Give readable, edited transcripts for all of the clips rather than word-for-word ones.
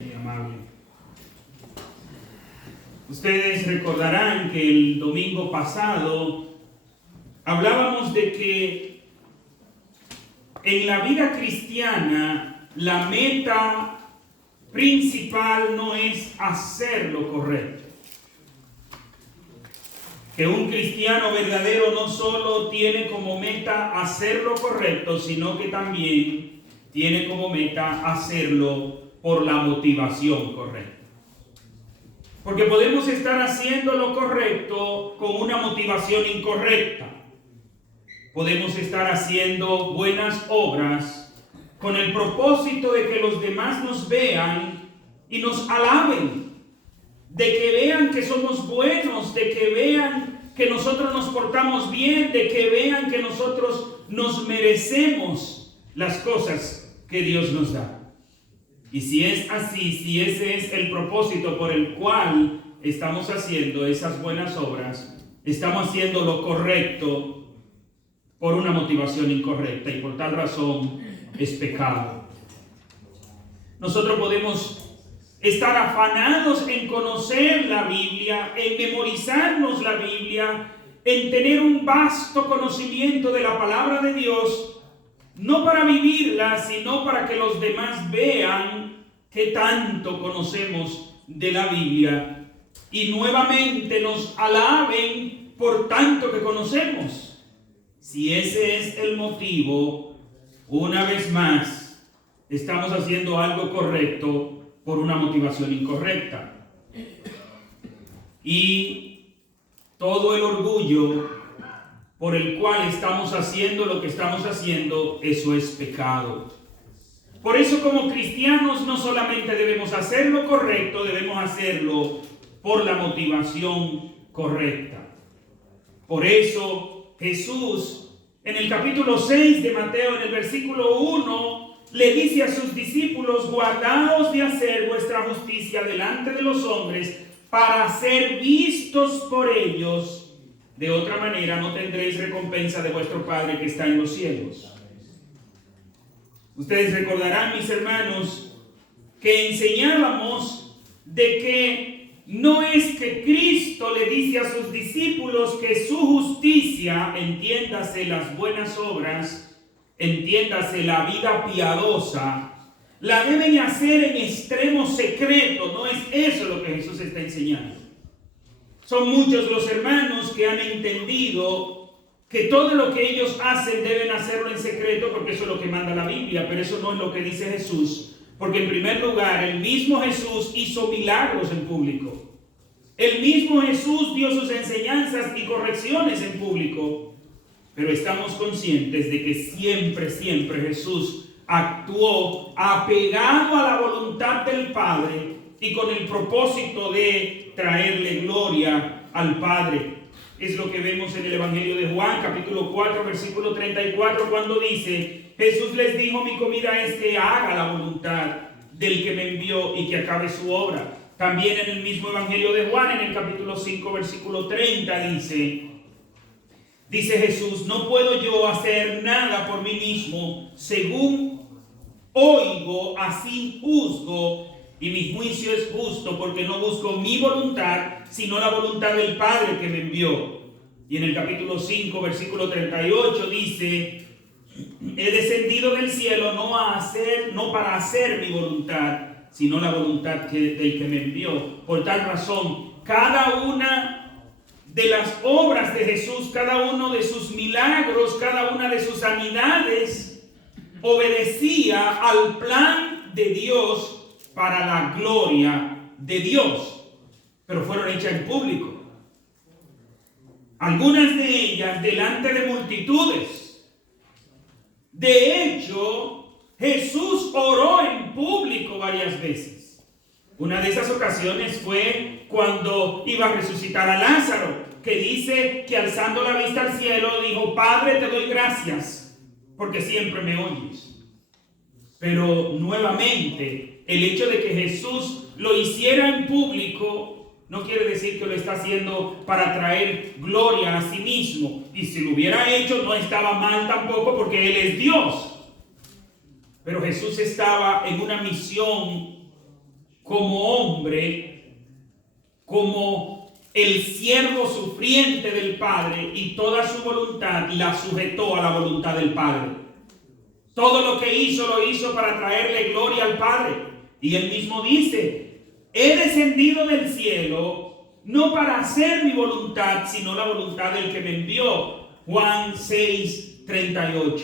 Muy amable. Ustedes recordarán que el domingo pasado hablábamos de que en la vida cristiana la meta principal no es hacer lo correcto. Que un cristiano verdadero no solo tiene como meta hacer lo correcto, sino que también tiene como meta hacerlo por la motivación correcta. Porque podemos estar haciendo lo correcto con una motivación incorrecta. Podemos estar haciendo buenas obras con el propósito de que los demás nos vean y nos alaben, de que vean que somos buenos, de que vean que nosotros nos portamos bien, de que vean que nosotros nos merecemos las cosas que Dios nos da. Y si es así, si ese es el propósito por el cual estamos haciendo esas buenas obras, estamos haciendo lo correcto por una motivación incorrecta y por tal razón es pecado. Nosotros podemos estar afanados en conocer la Biblia, en memorizarnos la Biblia, en tener un vasto conocimiento de la palabra de Dios, no para vivirla, sino para que los demás vean qué tanto conocemos de la Biblia y nuevamente nos alaben por tanto que conocemos. Si ese es el motivo, una vez más, estamos haciendo algo correcto por una motivación incorrecta. Y todo el orgullo por el cual estamos haciendo lo que estamos haciendo, eso es pecado. Por eso, como cristianos, no solamente debemos hacer lo correcto, debemos hacerlo por la motivación correcta. Por eso, Jesús, en el capítulo 6 de Mateo, en el versículo 1, le dice a sus discípulos: guardaos de hacer vuestra justicia delante de los hombres, para ser vistos por ellos. De otra manera no tendréis recompensa de vuestro Padre que está en los cielos. Ustedes recordarán, mis hermanos, que enseñábamos de que no es que Cristo le dice a sus discípulos que su justicia, entiéndase las buenas obras, entiéndase la vida piadosa, la deben hacer en extremo secreto. No es eso lo que Jesús está enseñando. Son muchos los hermanos que han entendido que todo lo que ellos hacen deben hacerlo en secreto porque eso es lo que manda la Biblia, pero eso no es lo que dice Jesús. Porque en primer lugar, el mismo Jesús hizo milagros en público. El mismo Jesús dio sus enseñanzas y correcciones en público. Pero estamos conscientes de que siempre Jesús actuó apegado a la voluntad del Padre y con el propósito de traerle gloria al Padre. Es lo que vemos en el Evangelio de Juan, capítulo 4, versículo 34, cuando dice: Jesús les dijo, mi comida es que haga la voluntad del que me envió y que acabe su obra. También en el mismo Evangelio de Juan, en el capítulo 5, versículo 30, dice Jesús: no puedo yo hacer nada por mí mismo, según oigo, así juzgo, y mi juicio es justo, porque no busco mi voluntad, sino la voluntad del Padre que me envió. Y en el capítulo 5, versículo 38 dice: he descendido del cielo no para hacer mi voluntad, sino la voluntad del que me envió. Por tal razón, cada una de las obras de Jesús, cada uno de sus milagros, cada una de sus sanidades, obedecía al plan de Dios para la gloria de Dios, pero fueron hechas en público. Algunas de ellas delante de multitudes. De hecho, Jesús oró en público varias veces. Una de esas ocasiones fue cuando iba a resucitar a Lázaro, que dice que alzando la vista al cielo dijo: Padre, te doy gracias, porque siempre me oyes. Pero nuevamente, el hecho de que Jesús lo hiciera en público no quiere decir que lo está haciendo para traer gloria a sí mismo. Y si lo hubiera hecho, no estaba mal tampoco, porque Él es Dios. Pero Jesús estaba en una misión como hombre, como el siervo sufriente del Padre, y toda su voluntad la sujetó a la voluntad del Padre. Todo lo que hizo, lo hizo para traerle gloria al Padre. Y él mismo dice: he descendido del cielo no para hacer mi voluntad, sino la voluntad del que me envió. Juan 6:38.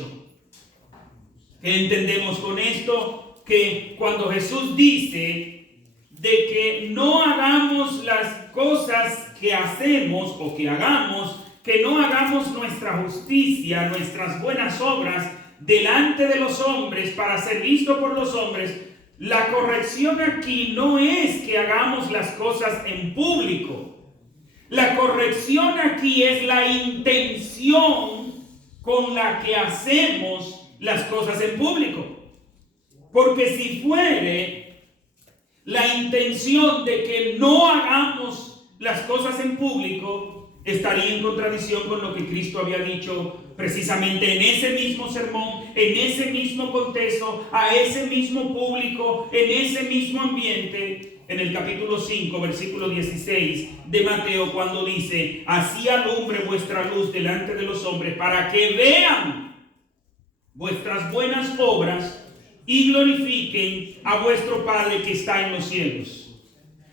¿Qué entendemos con esto? Que cuando Jesús dice de que no hagamos las cosas que hacemos o que hagamos, que no hagamos nuestra justicia, nuestras buenas obras delante de los hombres para ser visto por los hombres, la corrección aquí no es que hagamos las cosas en público. La corrección aquí es la intención con la que hacemos las cosas en público. Porque si fuere la intención de que no hagamos las cosas en público, estaría en contradicción con lo que Cristo había dicho precisamente en ese mismo sermón, en ese mismo contexto, a ese mismo público, en ese mismo ambiente, en el capítulo 5, versículo 16 de Mateo, cuando dice: así alumbre vuestra luz delante de los hombres, para que vean vuestras buenas obras y glorifiquen a vuestro Padre que está en los cielos.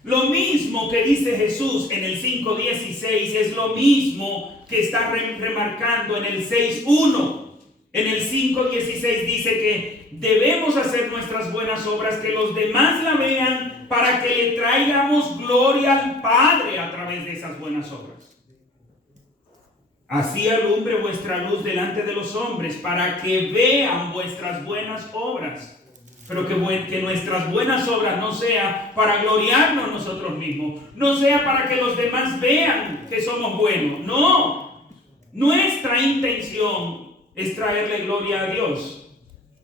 Lo mismo que dice Jesús en el 5:16 es lo mismo que está remarcando en el 6:1. En el 5:16 dice que debemos hacer nuestras buenas obras, que los demás la vean, para que le traigamos gloria al Padre a través de esas buenas obras. Así alumbre vuestra luz delante de los hombres, para que vean vuestras buenas obras. Pero que nuestras buenas obras no sea para gloriarnos nosotros mismos, no sea para que los demás vean que somos buenos. No, nuestra intención es traerle gloria a Dios.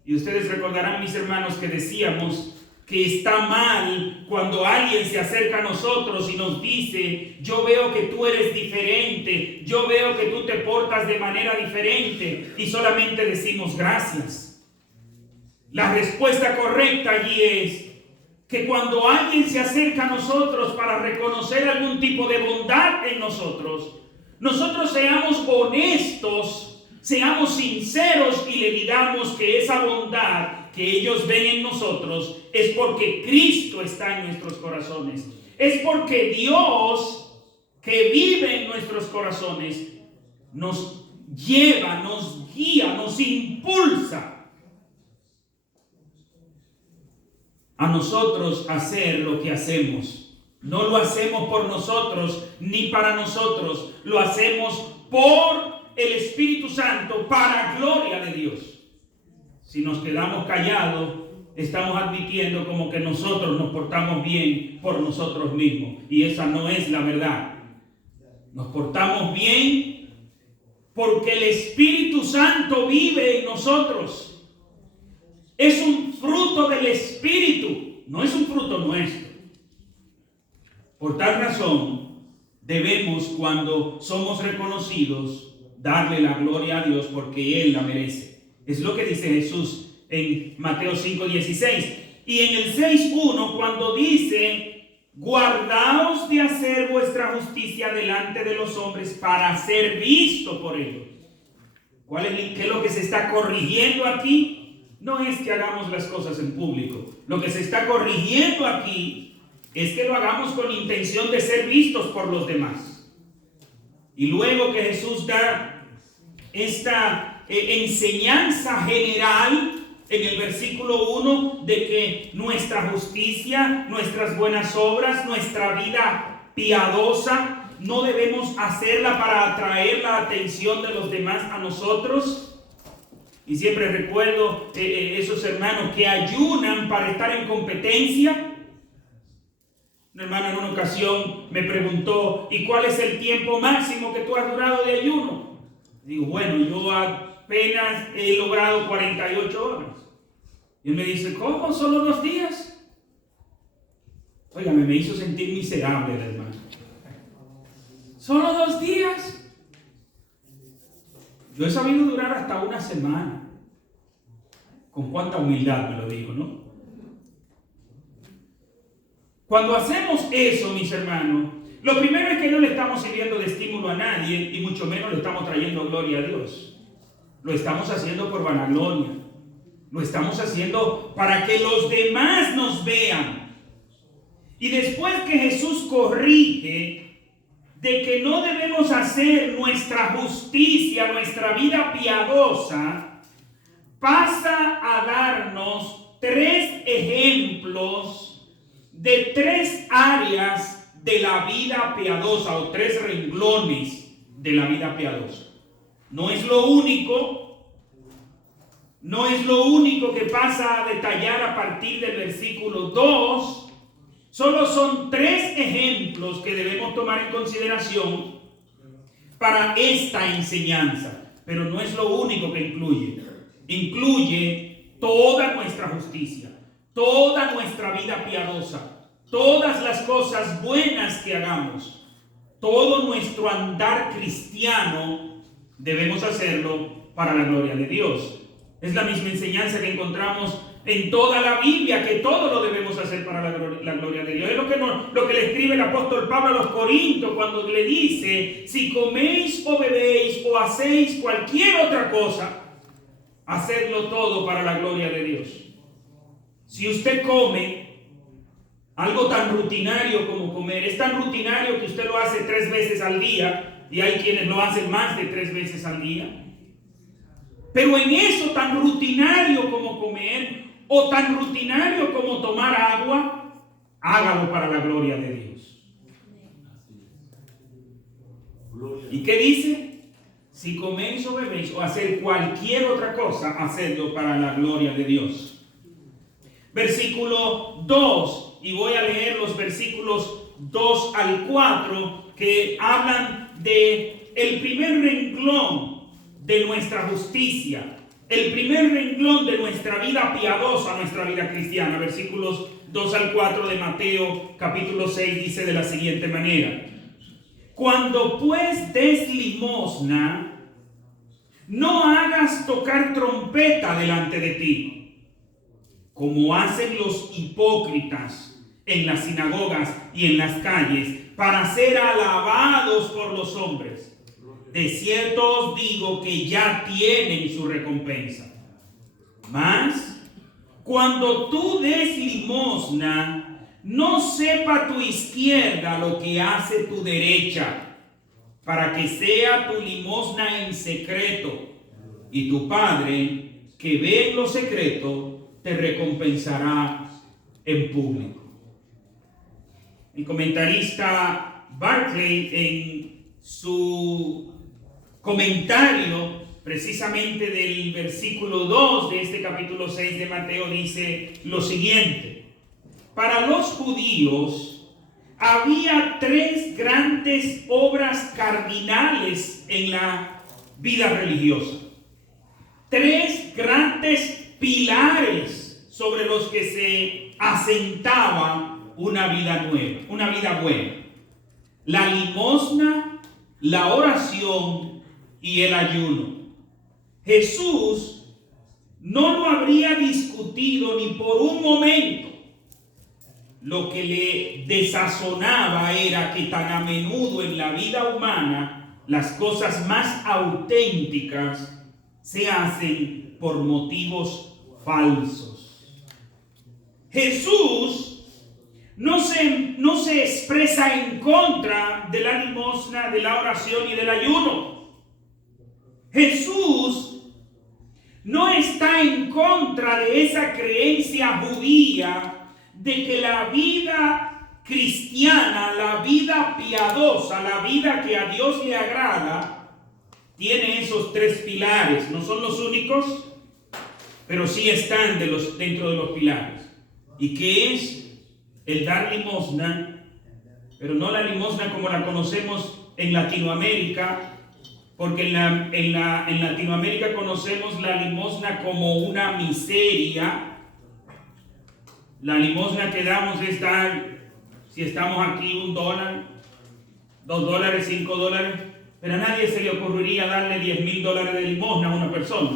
Y ustedes recordarán, mis hermanos, que decíamos que está mal cuando alguien se acerca a nosotros y nos dice: yo veo que tú eres diferente, yo veo que tú te portas de manera diferente, y solamente decimos gracias. La respuesta correcta allí es que cuando alguien se acerca a nosotros para reconocer algún tipo de bondad en nosotros, nosotros seamos honestos, seamos sinceros y le digamos que esa bondad que ellos ven en nosotros es porque Cristo está en nuestros corazones. Es porque Dios que vive en nuestros corazones nos lleva, nos guía, nos impulsa a nosotros hacer lo que hacemos. No lo hacemos por nosotros ni para nosotros, lo hacemos por el Espíritu Santo, para gloria de Dios. Si nos quedamos callados, estamos admitiendo como que nosotros nos portamos bien por nosotros mismos, y esa no es la verdad. Nos portamos bien porque el Espíritu Santo vive en nosotros. Es un fruto del Espíritu, no es un fruto nuestro. Por tal razón, debemos, cuando somos reconocidos, darle la gloria a Dios porque Él la merece. Es lo que dice Jesús en Mateo 5:16. Y en el 6:1, cuando dice: guardaos de hacer vuestra justicia delante de los hombres para ser visto por ellos. ¿Qué es lo que se está corrigiendo aquí? No es que hagamos las cosas en público. Lo que se está corrigiendo aquí es que lo hagamos con intención de ser vistos por los demás. Y luego que Jesús da esta enseñanza general en el versículo 1 de que nuestra justicia, nuestras buenas obras, nuestra vida piadosa, no debemos hacerla para atraer la atención de los demás a nosotros. Y siempre recuerdo esos hermanos que ayunan para estar en competencia. Un hermano en una ocasión me preguntó: ¿y cuál es el tiempo máximo que tú has durado de ayuno? Digo: bueno, yo apenas he logrado 48 horas. Y él me dice: ¿cómo? ¿Solo 2 días? Óigame, me hizo sentir miserable el hermano. ¿Solo 2 días? Yo he sabido durar hasta 1 semana. Con cuánta humildad me lo dijo, ¿no? Cuando hacemos eso, mis hermanos, lo primero es que no le estamos sirviendo de estímulo a nadie y mucho menos le estamos trayendo gloria a Dios. Lo estamos haciendo por vanagloria. Lo estamos haciendo para que los demás nos vean. Y después que Jesús corrige de que no debemos hacer nuestra justicia, nuestra vida piadosa, pasa a darnos 3 ejemplos de 3 áreas de la vida piadosa o 3 renglones de la vida piadosa. No es lo único que pasa a detallar a partir del versículo 2. Solo son 3 ejemplos que debemos tomar en consideración para esta enseñanza. Pero no es lo único que incluye. Incluye toda nuestra justicia, toda nuestra vida piadosa, todas las cosas buenas que hagamos, todo nuestro andar cristiano debemos hacerlo para la gloria de Dios. Es la misma enseñanza que encontramos en toda la Biblia, que todo lo debemos hacer para la gloria de Dios. Es lo que le escribe el apóstol Pablo a los Corintios cuando le dice: si coméis o bebéis o hacéis cualquier otra cosa, hacedlo todo para la gloria de Dios. Si usted come algo tan rutinario como comer, es tan rutinario que usted lo hace 3 veces al día, y hay quienes lo hacen más de 3 veces al día. Pero en eso tan rutinario como comer o tan rutinario como tomar agua, hágalo para la gloria de Dios. ¿Y qué dice? Si coméis o bebéis o hacer cualquier otra cosa, hacedlo para la gloria de Dios. Versículo 2, y voy a leer los versículos 2 al 4 que hablan de el primer renglón de nuestra justicia, el primer renglón de nuestra vida piadosa, nuestra vida cristiana. Versículos 2 al 4 de Mateo capítulo 6 dice de la siguiente manera: cuando pues des limosna, no hagas tocar trompeta delante de ti, como hacen los hipócritas en las sinagogas y en las calles, para ser alabados por los hombres. De cierto os digo que ya tienen su recompensa. Mas, cuando tú des limosna, no sepa tu izquierda lo que hace tu derecha, para que sea tu limosna en secreto, y tu Padre, que ve en lo secreto, te recompensará en público. El comentarista Barclay, en su comentario precisamente del versículo 2 de este capítulo 6 de Mateo, dice lo siguiente: para los judíos había 3 grandes obras cardinales en la vida religiosa, 3 grandes pilares sobre los que se asentaba una vida nueva, una vida buena: la limosna, la oración y el ayuno. Jesús no lo habría discutido ni por un momento. Lo que le desazonaba era que tan a menudo en la vida humana las cosas más auténticas se hacen por motivos falsos. Jesús no se expresa en contra de la limosna, de la oración y del ayuno. Jesús no está en contra de esa creencia judía de que la vida cristiana, la vida piadosa, la vida que a Dios le agrada, tiene esos 3 pilares. No son los únicos, pero sí están dentro de los pilares. ¿Y qué es? El dar limosna, pero no la limosna como la conocemos en Latinoamérica, porque en Latinoamérica conocemos la limosna como una miseria. La limosna que damos es dar, si estamos aquí, $1, $2, $5, pero a nadie se le ocurriría darle $10,000 de limosna a una persona.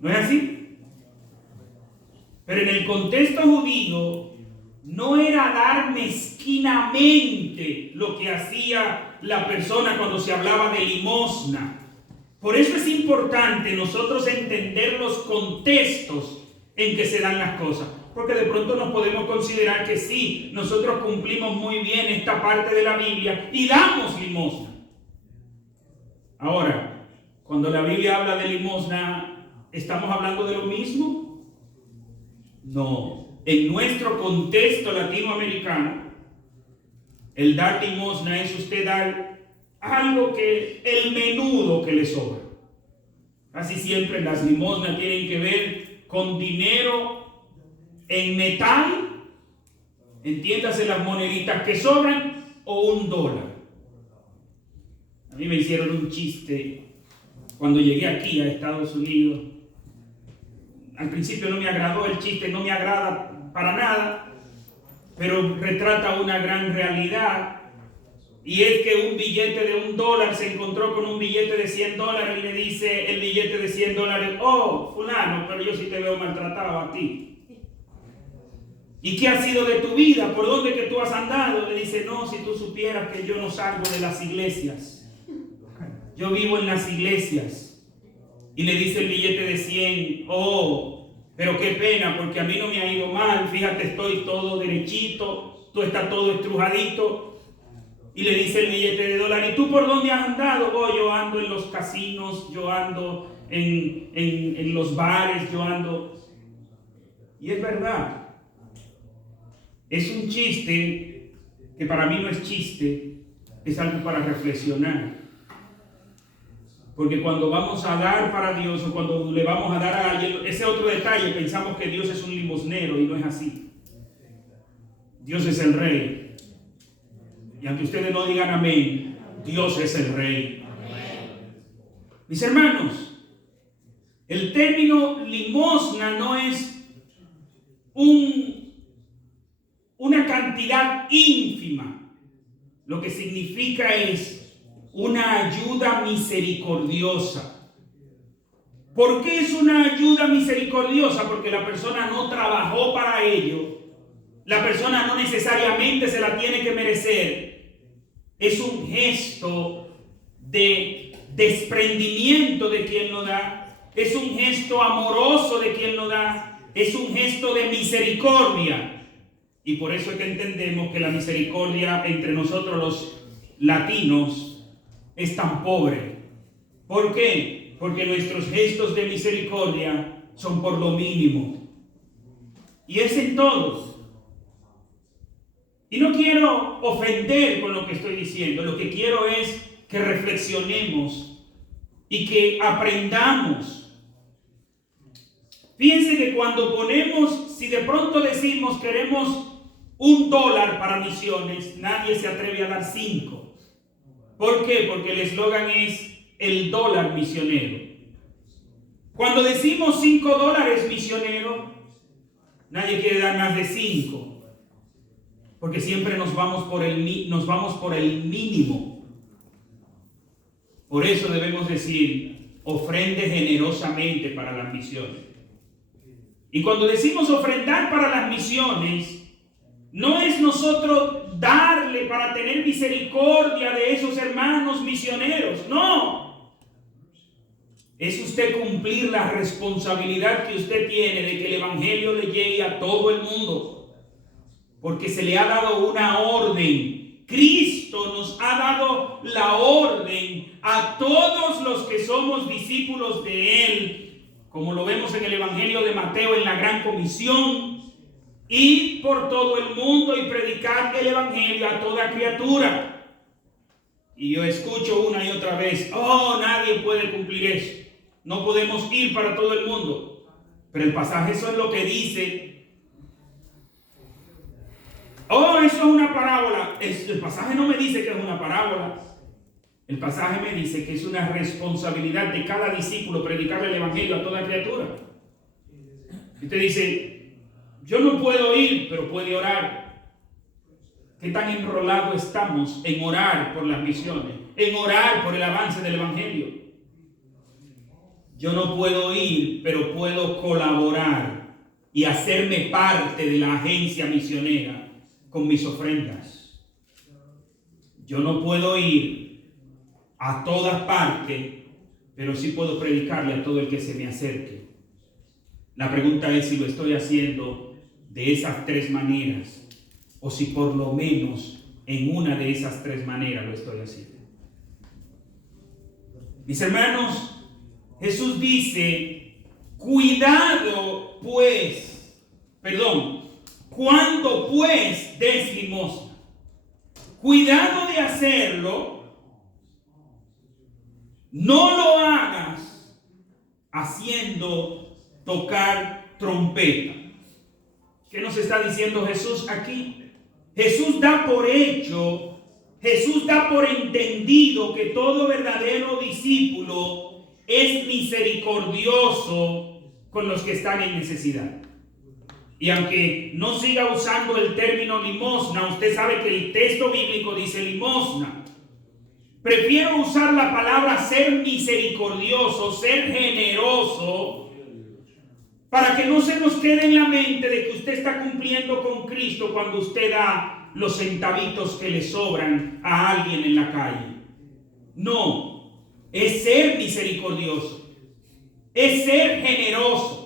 ¿No es así? Pero en el contexto judío, no era dar mezquinamente lo que hacía la persona cuando se hablaba de limosna. Por eso es importante nosotros entender los contextos en que se dan las cosas. Porque de pronto nos podemos considerar que sí, nosotros cumplimos muy bien esta parte de la Biblia y damos limosna. Ahora, cuando la Biblia habla de limosna, ¿estamos hablando de lo mismo? No. En nuestro contexto latinoamericano, el dar limosna es usted dar algo que el menudo que le sobra. Casi siempre las limosnas tienen que ver con dinero en metal, entiéndase las moneditas que sobran, o $1. A mí me hicieron un chiste cuando llegué aquí a Estados Unidos. Al principio no me agradó el chiste, no me agrada para nada, pero retrata una gran realidad, y es que un billete de $1 se encontró con un billete de $100 y le dice el billete de $100, oh, fulano, pero yo sí te veo maltratado a ti. ¿Y qué ha sido de tu vida? ¿Por dónde que tú has andado? Le dice, no, si tú supieras que yo no salgo de las iglesias, yo vivo en las iglesias. Y le dice el billete de 100, oh, pero qué pena, porque a mí no me ha ido mal, fíjate, estoy todo derechito, tú estás todo estrujadito. Y le dice el billete de $1, ¿y tú por dónde has andado? Oh, yo ando en los casinos, yo ando en los bares, yo ando. Y es verdad, es un chiste que para mí no es chiste, es algo para reflexionar. Porque cuando vamos a dar para Dios o cuando le vamos a dar a alguien, ese otro detalle, pensamos que Dios es un limosnero y no es así. Dios es el Rey. Y aunque ustedes no digan amén, Dios es el Rey. Amén. Mis hermanos, el término limosna no es una cantidad ínfima. Lo que significa es una ayuda misericordiosa. ¿Por qué es una ayuda misericordiosa? Porque la persona no trabajó para ello. La persona no necesariamente se la tiene que merecer. Es un gesto de desprendimiento de quien lo da. Es un gesto amoroso de quien lo da. Es un gesto de misericordia. Y por eso es que entendemos que la misericordia entre nosotros los latinos es tan pobre. ¿Por qué? Porque nuestros gestos de misericordia son por lo mínimo. Y es en todos. Y no quiero ofender con lo que estoy diciendo. Lo que quiero es que reflexionemos y que aprendamos. Fíjense que cuando ponemos, si de pronto decimos queremos $1 para misiones, nadie se atreve a dar 5. ¿Por qué? Porque el eslogan es el dólar misionero. Cuando decimos $5 misionero, nadie quiere dar más de 5. Porque siempre nos vamos por el mínimo. Por eso debemos decir, ofrende generosamente para las misiones. Y cuando decimos ofrendar para las misiones, no es nosotros darle para tener misericordia de esos hermanos misioneros, no. Es usted cumplir la responsabilidad que usted tiene de que el evangelio le llegue a todo el mundo. Porque se le ha dado una orden. Cristo nos ha dado la orden a todos los que somos discípulos de Él. Como lo vemos en el Evangelio de Mateo en la Gran Comisión. Ir por todo el mundo y predicar el Evangelio a toda criatura. Y yo escucho una y otra vez, oh, nadie puede cumplir eso. No podemos ir para todo el mundo. Pero el pasaje eso es lo que dice. Oh, eso es una parábola. El pasaje no me dice que es una parábola. El pasaje me dice que es una responsabilidad de cada discípulo predicar el Evangelio a toda criatura. Y usted dice, yo no puedo ir, pero puede orar. ¿Qué tan enrolados estamos en orar por las misiones? En orar por el avance del Evangelio. Yo no puedo ir, pero puedo colaborar. y hacerme parte de la agencia misionera con mis ofrendas. Yo no puedo ir a todas partes, pero sí puedo predicarle a todo el que se me acerque. La pregunta es si lo estoy haciendo de esas tres maneras, o si por lo menos en una de esas tres maneras lo estoy haciendo. Mis hermanos, Jesús dice, cuando pues des limosna, cuidado de hacerlo, no lo hagas haciendo tocar trompeta. ¿Qué nos está diciendo Jesús aquí? Jesús da por hecho, Jesús da por entendido que todo verdadero discípulo es misericordioso con los que están en necesidad. Y aunque no siga usando el término limosna, usted sabe que el texto bíblico dice limosna. Prefiero usar la palabra ser misericordioso, ser generoso, para que no se nos quede en la mente de que usted está cumpliendo con Cristo cuando usted da los centavitos que le sobran a alguien en la calle. No, es ser misericordioso, es ser generoso.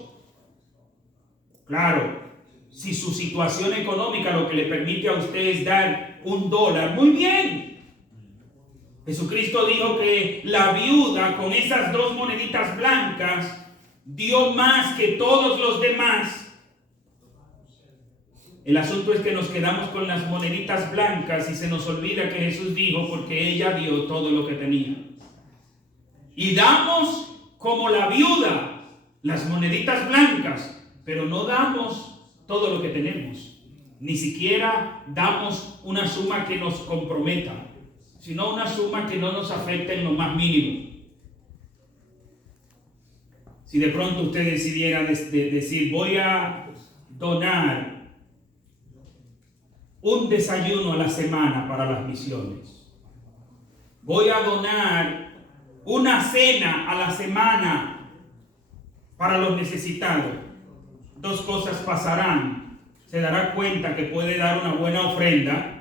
Claro, si su situación económica lo que le permite a usted es dar $1, muy bien. Jesucristo dijo que la viuda con esas 2 moneditas blancas dio más que todos los demás. El asunto es que nos quedamos con las moneditas blancas y se nos olvida que Jesús dijo porque ella dio todo lo que tenía. Y damos como la viuda las moneditas blancas, pero no damos todo lo que tenemos. Ni siquiera damos una suma que nos comprometa, sino una suma que no nos afecte en lo más mínimo. Si de pronto usted decidiera decir, voy a donar un desayuno a la semana para las misiones, voy a donar una cena a la semana para los necesitados, 2 cosas pasarán. Se dará cuenta que puede dar una buena ofrenda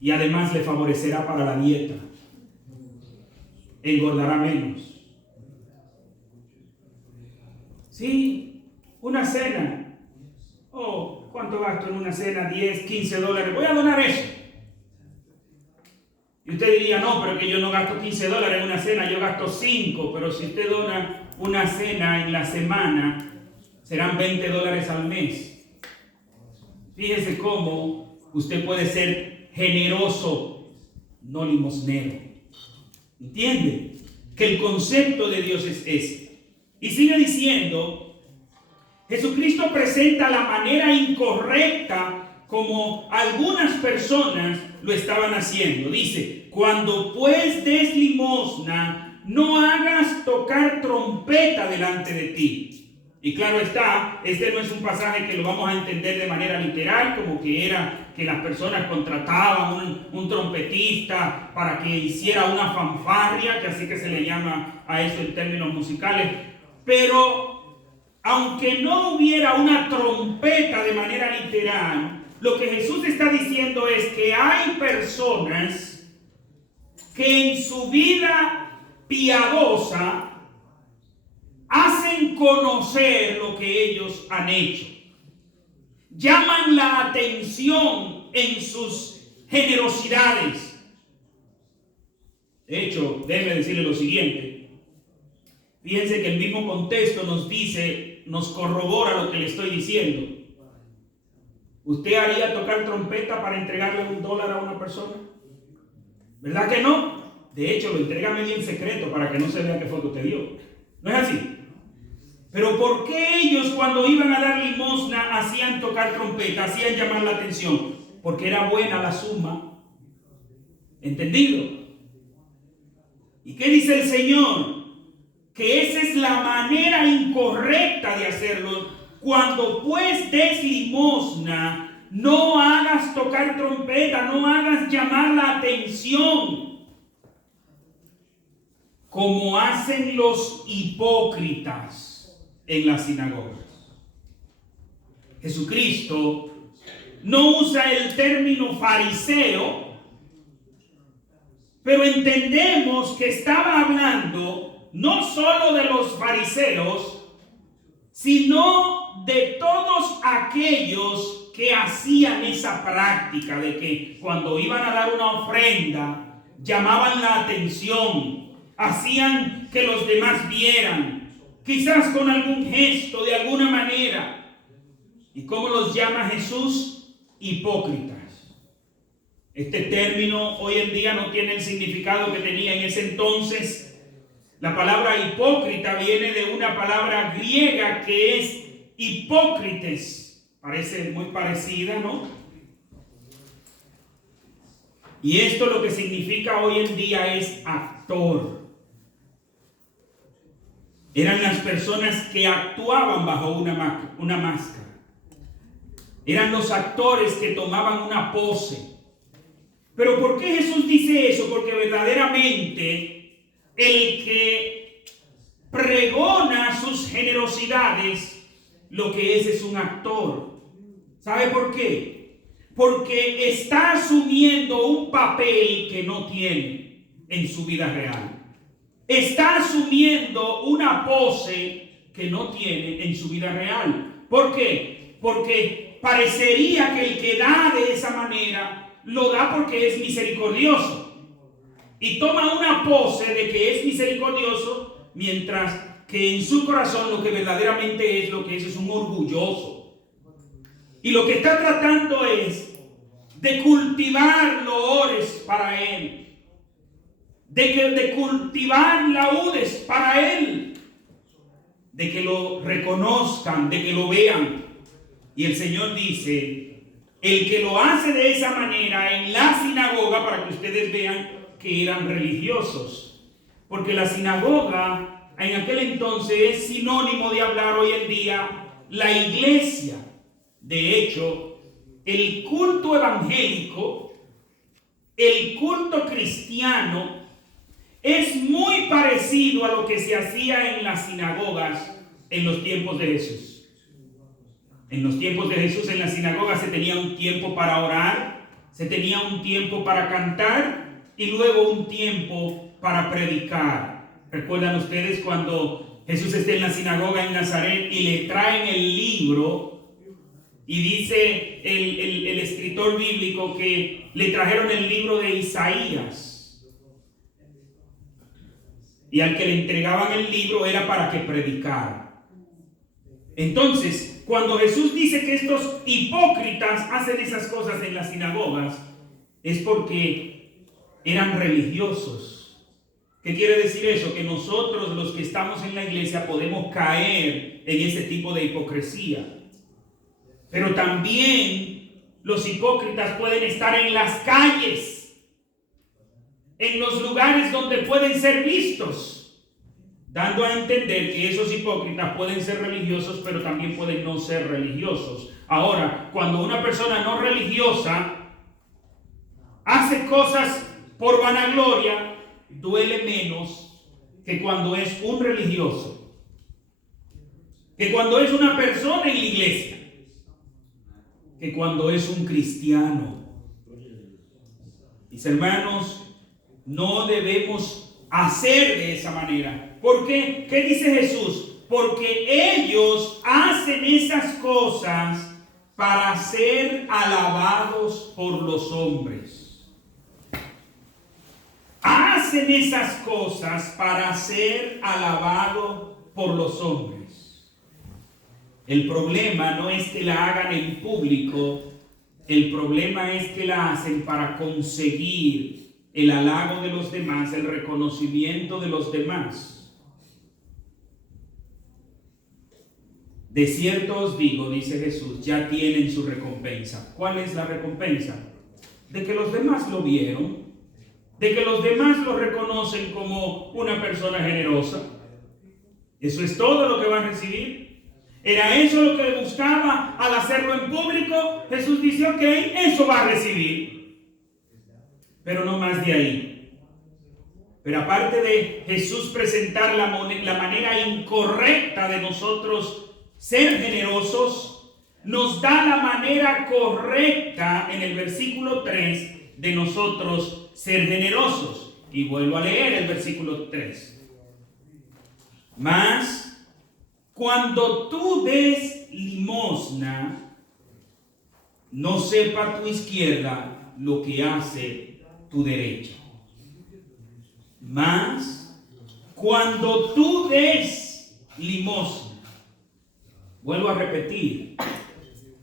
y además le favorecerá para la dieta. Engordará menos. Sí, una cena. Oh, ¿cuánto gasto en una cena? $10, $15. Voy a donar eso. Y usted diría, no, pero que yo no gasto $15 en una cena, yo gasto 5. Pero si usted dona una cena en la semana, serán $20 al mes. Fíjese cómo usted puede ser generoso, no limosnero. ¿Entiende? Que el concepto de Dios es ese. Y sigue diciendo, Jesucristo presenta la manera incorrecta como algunas personas lo estaban haciendo. Dice, cuando pues des limosna, no hagas tocar trompeta delante de ti. Y claro está, este no es un pasaje que lo vamos a entender de manera literal, como que era que las personas contrataban un trompetista para que hiciera una fanfarria, que así que se le llama a eso en términos musicales. Pero aunque no hubiera una trompeta de manera literal, lo que Jesús está diciendo es que hay personas que en su vida piadosa hacen conocer lo que ellos han hecho. Llaman la atención en sus generosidades. De hecho, déjeme decirle lo siguiente. Fíjense que el mismo contexto nos corrobora lo que le estoy diciendo. ¿Usted haría tocar trompeta para entregarle $1 a una persona? ¿Verdad que no? De hecho, lo entrega medio en secreto para que no se vea qué fue que usted dio. ¿No es así? Pero ¿por qué ellos cuando iban a dar limosna hacían tocar trompeta, hacían llamar la atención? Porque era buena la suma. ¿Entendido? ¿Y qué dice el Señor? Que esa es la manera incorrecta de hacerlo. Cuando pues des limosna, no hagas tocar trompeta, no hagas llamar la atención, como hacen los hipócritas en las sinagogas. Jesucristo no usa el término fariseo, pero entendemos que estaba hablando no solo de los fariseos, sino de todos aquellos que hacían esa práctica de que cuando iban a dar una ofrenda, llamaban la atención, hacían que los demás vieran, quizás con algún gesto, de alguna manera. ¿Y cómo los llama Jesús? Hipócritas. Este término hoy en día no tiene el significado que tenía en ese entonces. La palabra hipócrita viene de una palabra griega que es hipócrites. Parece muy parecida, ¿no? Y esto lo que significa hoy en día es actor. Eran las personas que actuaban bajo una máscara. Eran los actores que tomaban una pose. Pero ¿por qué Jesús dice eso? Porque verdaderamente el que pregona sus generosidades, lo que es un actor. ¿Sabe por qué? Porque está asumiendo un papel que no tiene en su vida real. Está asumiendo una pose que no tiene en su vida real. ¿Por qué? Porque parecería que el que da de esa manera lo da porque es misericordioso. Y toma una pose de que es misericordioso, mientras que en su corazón lo que verdaderamente es lo que es un orgulloso. Y lo que está tratando es de cultivar loores para él, de cultivar laúdes para él, de que lo reconozcan, de que lo vean. Y el Señor dice, el que lo hace de esa manera en la sinagoga, para que ustedes vean que eran religiosos, porque la sinagoga en aquel entonces es sinónimo de hablar hoy en día la iglesia. De hecho, el culto evangélico, el culto cristiano, es muy parecido a lo que se hacía en las sinagogas en los tiempos de Jesús. En los tiempos de Jesús en las sinagogas se tenía un tiempo para orar, se tenía un tiempo para cantar y luego un tiempo para predicar. ¿Recuerdan ustedes cuando Jesús está en la sinagoga en Nazaret y le traen el libro? Y dice el escritor bíblico que le trajeron el libro de Isaías. Y al que le entregaban el libro era para que predicara. Entonces, cuando Jesús dice que estos hipócritas hacen esas cosas en las sinagogas, es porque eran religiosos. ¿Qué quiere decir eso? Que nosotros, los que estamos en la iglesia, podemos caer en ese tipo de hipocresía. Pero también los hipócritas pueden estar en las calles, en los lugares donde pueden ser vistos, dando a entender que esos hipócritas pueden ser religiosos, pero también pueden no ser religiosos. Ahora, cuando una persona no religiosa hace cosas por vanagloria, duele menos que cuando es un religioso, que cuando es una persona en la iglesia, que cuando es un cristiano. Mis hermanos, no debemos hacer de esa manera. ¿Por qué? ¿Qué dice Jesús? Porque ellos hacen esas cosas para ser alabados por los hombres. Hacen esas cosas para ser alabados por los hombres. El problema no es que la hagan en público, el problema es que la hacen para conseguir el halago de los demás, el reconocimiento de los demás. De cierto os digo, dice Jesús, ya tienen su recompensa. ¿Cuál es la recompensa? De que los demás lo vieron, de que los demás lo reconocen como una persona generosa. Eso es todo lo que van a recibir. ¿Era eso lo que buscaba al hacerlo en público? Jesús dice, ok, eso va a recibir. Pero no más de ahí. Pero aparte de Jesús presentar la manera incorrecta de nosotros ser generosos, nos da la manera correcta en el versículo 3 de nosotros ser generosos. Y vuelvo a leer el versículo 3. Mas cuando tú des limosna, no sepa tu izquierda lo que hace tu derecha. Mas cuando tú des limosna, vuelvo a repetir,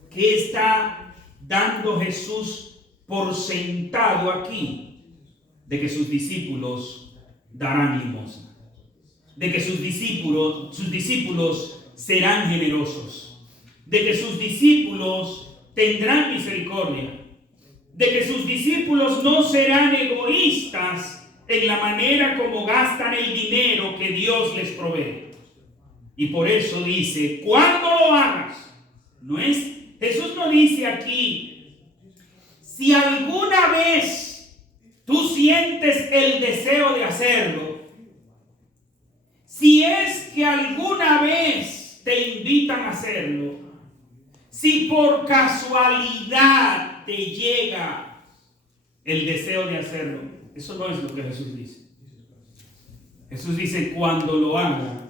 ¿qué está dando Jesús por sentado aquí? De que sus discípulos darán limosna, de que sus discípulos serán generosos, de que sus discípulos tendrán misericordia, de que sus discípulos no serán egoístas en la manera como gastan el dinero que Dios les provee. Y por eso dice, cuando lo hagas, Jesús no dice aquí, si alguna vez tú sientes el deseo de hacerlo, si es que alguna vez te invitan a hacerlo, si por casualidad te llega el deseo de hacerlo, eso no es lo que Jesús dice. Jesús dice cuando lo haga,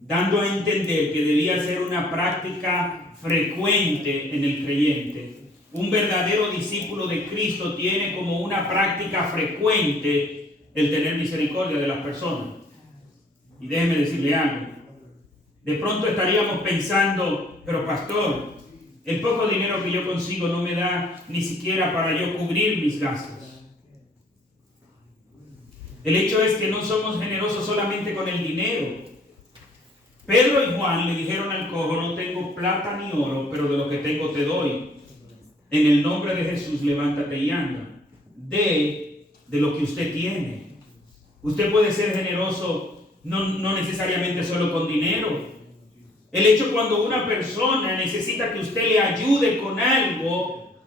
dando a entender que debía ser una práctica frecuente en el creyente. Un verdadero discípulo de Cristo tiene como una práctica frecuente el tener misericordia de las personas. Y déjeme decirle algo. De pronto estaríamos pensando, pero pastor, el poco dinero que yo consigo no me da ni siquiera para yo cubrir mis gastos. El hecho es que no somos generosos solamente con el dinero. Pedro y Juan le dijeron al cojo, no tengo plata ni oro, pero de lo que tengo te doy. En el nombre de Jesús, levántate y anda. De lo que usted tiene. Usted puede ser generoso no necesariamente solo con dinero. El hecho cuando una persona necesita que usted le ayude con algo,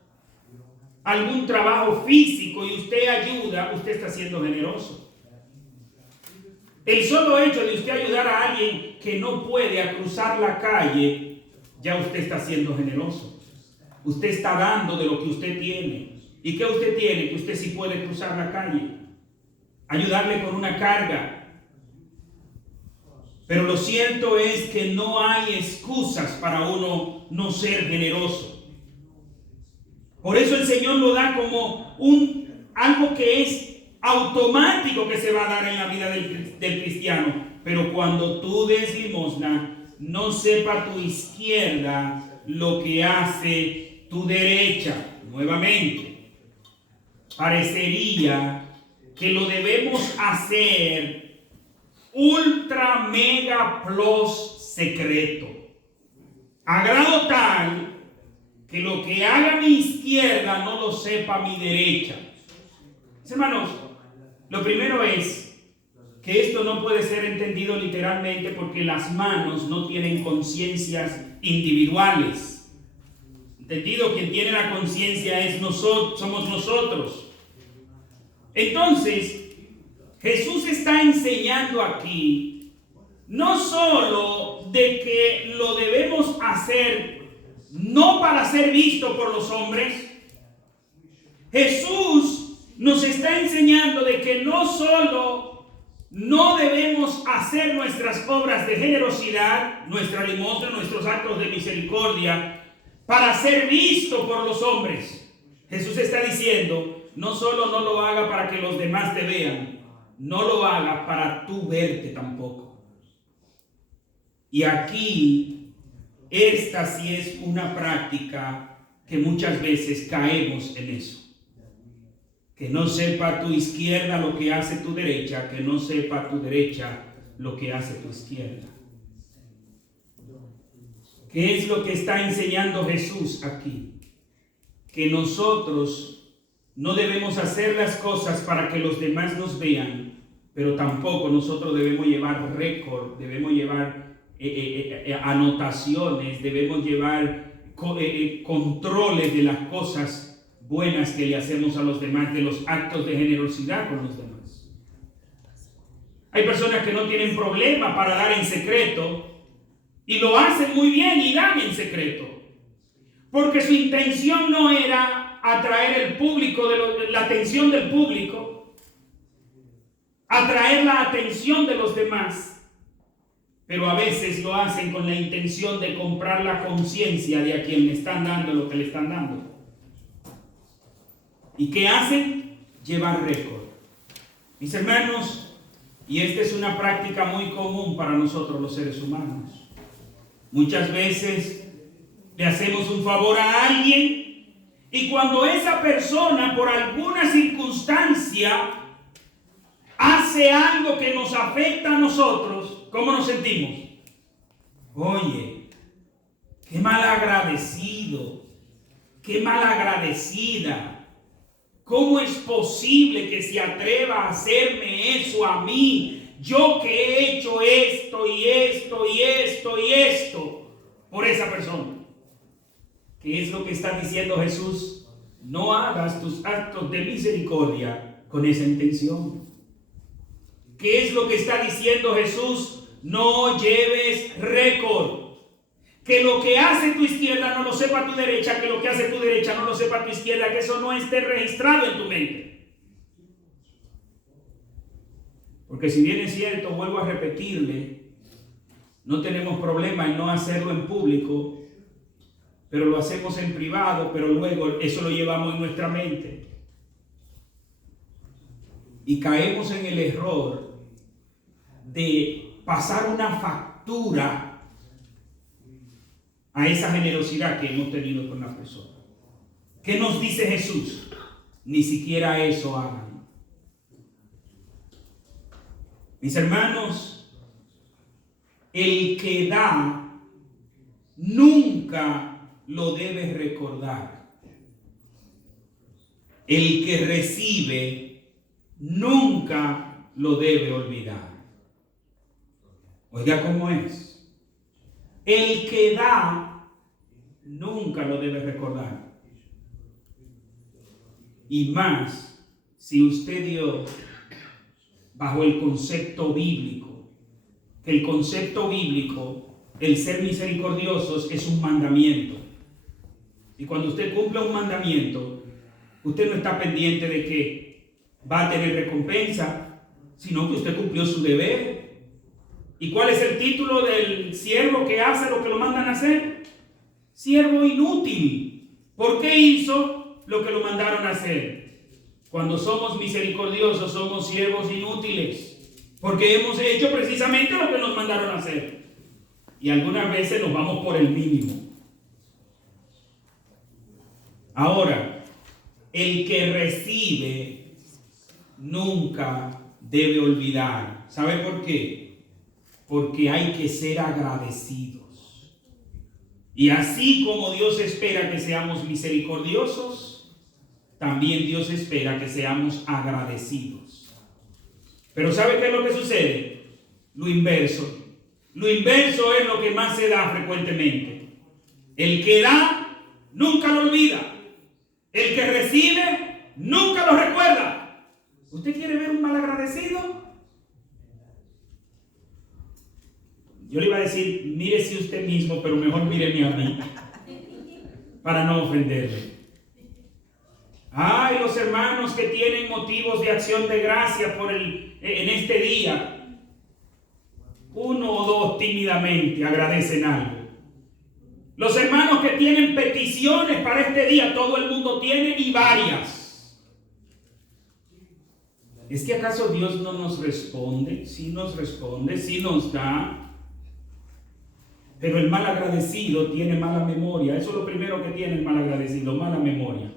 algún trabajo físico y usted ayuda, usted está siendo generoso. El solo hecho de usted ayudar a alguien que no puede a cruzar la calle, ya usted está siendo generoso. Usted está dando de lo que usted tiene. ¿Y qué usted tiene? Que usted sí puede cruzar la calle. Ayudarle con una carga. Pero lo cierto es que no hay excusas para uno no ser generoso. Por eso el Señor lo da como algo que es automático que se va a dar en la vida del cristiano. Pero cuando tú des limosna, no sepa tu izquierda lo que hace tu derecha. Nuevamente, parecería que lo debemos hacer ultra mega plus secreto, a grado tal que lo que haga mi izquierda no lo sepa mi derecha. Hermanos, lo primero es que esto no puede ser entendido literalmente porque las manos no tienen conciencias individuales. Entendido, quien tiene la conciencia somos nosotros. Entonces, Jesús está enseñando aquí no solo de que lo debemos hacer no para ser visto por los hombres. Jesús nos está enseñando de que no solo no debemos hacer nuestras obras de generosidad, nuestra limosna, nuestros actos de misericordia para ser visto por los hombres. Jesús está diciendo, no solo no lo haga para que los demás te vean, no lo haga para tú verte tampoco. Y aquí, esta sí es una práctica que muchas veces caemos en eso. Que no sepa tu izquierda lo que hace tu derecha, que no sepa tu derecha lo que hace tu izquierda. ¿Qué es lo que está enseñando Jesús aquí? Que nosotros no debemos hacer las cosas para que los demás nos vean, pero tampoco nosotros debemos llevar récord, debemos llevar anotaciones, debemos llevar controles de las cosas buenas que le hacemos a los demás, de los actos de generosidad con los demás. Hay personas que no tienen problema para dar en secreto, y lo hacen muy bien y dan en secreto. porque su intención no era atraer el público, la atención del público, atraer la atención de los demás, pero a veces lo hacen con la intención de comprar la conciencia de a quien le están dando lo que le están dando. ¿Y qué hacen? Llevar récord. Mis hermanos, y esta es una práctica muy común para nosotros los seres humanos. Muchas veces le hacemos un favor a alguien y cuando esa persona por alguna circunstancia hace algo que nos afecta a nosotros, ¿cómo nos sentimos? Oye, qué mal agradecido, qué mal agradecida. ¿Cómo es posible que se atreva a hacerme eso a mí? Yo que he hecho esto y esto y esto y esto por esa persona. ¿Qué es lo que está diciendo Jesús? No hagas tus actos de misericordia con esa intención. ¿Qué es lo que está diciendo Jesús? No lleves récord. Que lo que hace tu izquierda no lo sepa tu derecha, que lo que hace tu derecha no lo sepa tu izquierda, que eso no esté registrado en tu mente. Porque si bien es cierto, vuelvo a repetirle, no tenemos problema en no hacerlo en público, pero lo hacemos en privado, pero luego eso lo llevamos en nuestra mente. Y caemos en el error de pasar una factura a esa generosidad que hemos tenido con la persona. ¿Qué nos dice Jesús? Ni siquiera eso hagan. Mis hermanos, el que da nunca lo debe recordar. El que recibe nunca lo debe olvidar. Oiga cómo es. El que da nunca lo debe recordar. Y más si usted dio bajo el concepto bíblico. Que el concepto bíblico, el ser misericordiosos, es un mandamiento. Y cuando usted cumple un mandamiento, usted no está pendiente de que va a tener recompensa, sino que usted cumplió su deber. ¿Y cuál es el título del siervo que hace lo que lo mandan a hacer? Siervo inútil. ¿Por qué hizo lo que lo mandaron a hacer? Cuando somos misericordiosos somos siervos inútiles, porque hemos hecho precisamente lo que nos mandaron a hacer. Y algunas veces nos vamos por el mínimo. Ahora, el que recibe nunca debe olvidar. ¿Sabe por qué? Porque hay que ser agradecidos. Y así como Dios espera que seamos misericordiosos, también Dios espera que seamos agradecidos. Pero ¿sabe qué es lo que sucede? Lo inverso. Lo inverso es lo que más se da frecuentemente. El que da, nunca lo olvida. El que recibe, nunca lo recuerda. ¿Usted quiere ver un malagradecido? Yo le iba a decir, mírese usted mismo, pero mejor míreme a mí, para no ofenderle. Ay, los hermanos que tienen motivos de acción de gracia en este día, uno o dos tímidamente agradecen algo. Los hermanos que tienen peticiones para este día, todo el mundo tiene y varias. ¿Es que acaso Dios no nos responde? Sí nos responde, sí nos da. Pero el mal agradecido tiene mala memoria. Eso es lo primero que tiene el mal agradecido, mala memoria.